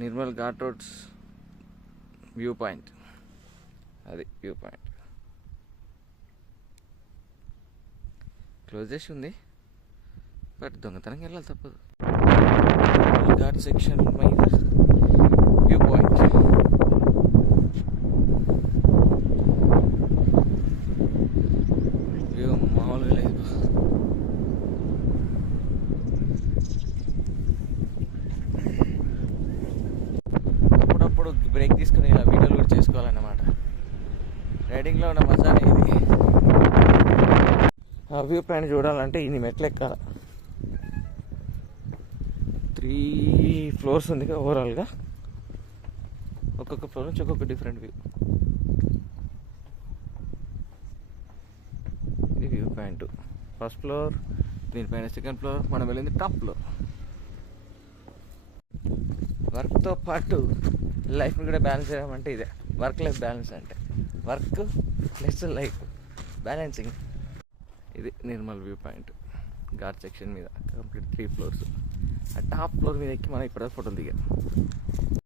నిర్మల్ ghat roads view point. అది view point. Close చేసి ఉంది, బట్ దొంగతనంగా వెళ్ళాలి తప్పదు. ఘాట్ సెక్షన్ మీద వ్యూ పాయింట్. వ్యూ మామూలుగా లేదు. అప్పుడప్పుడు బ్రేక్ తీసుకుని ఇలా వీడియోలు కూడా చేసుకోవాలన్నమాట. రైడింగ్లో ఉన్న మజానే ఇది. ఆ వ్యూ పాయింట్ చూడాలంటే ఇన్ని మెట్లు ఎక్కాల. 3 ఫ్లోర్స్ ఉంది కదా ఓవరాల్గా. ఒక్కొక్క ఫ్లోర్ నుంచి ఒక్కొక్క డిఫరెంట్ వ్యూ. ఇది వ్యూ పాయింట్. ఫస్ట్ ఫ్లోర్, దీనిపైన సెకండ్ ఫ్లోర్, మనం వెళ్ళింది టాప్ ఫ్లోర్. వర్క్తో పాటు లైఫ్ని కూడా బ్యాలెన్స్ చేయడం అంటే ఇదే వర్క్ లైఫ్ బ్యాలెన్స్ అంటే. Work plus life balancing. ఇది Nirmal view point ghat section మీద కంప్లీట్ 3 ఫ్లోర్స్. ఆ టాప్ ఫ్లోర్ మీద ఎక్కి మనం ఇప్పుడు ఫోటోలు దిగాం.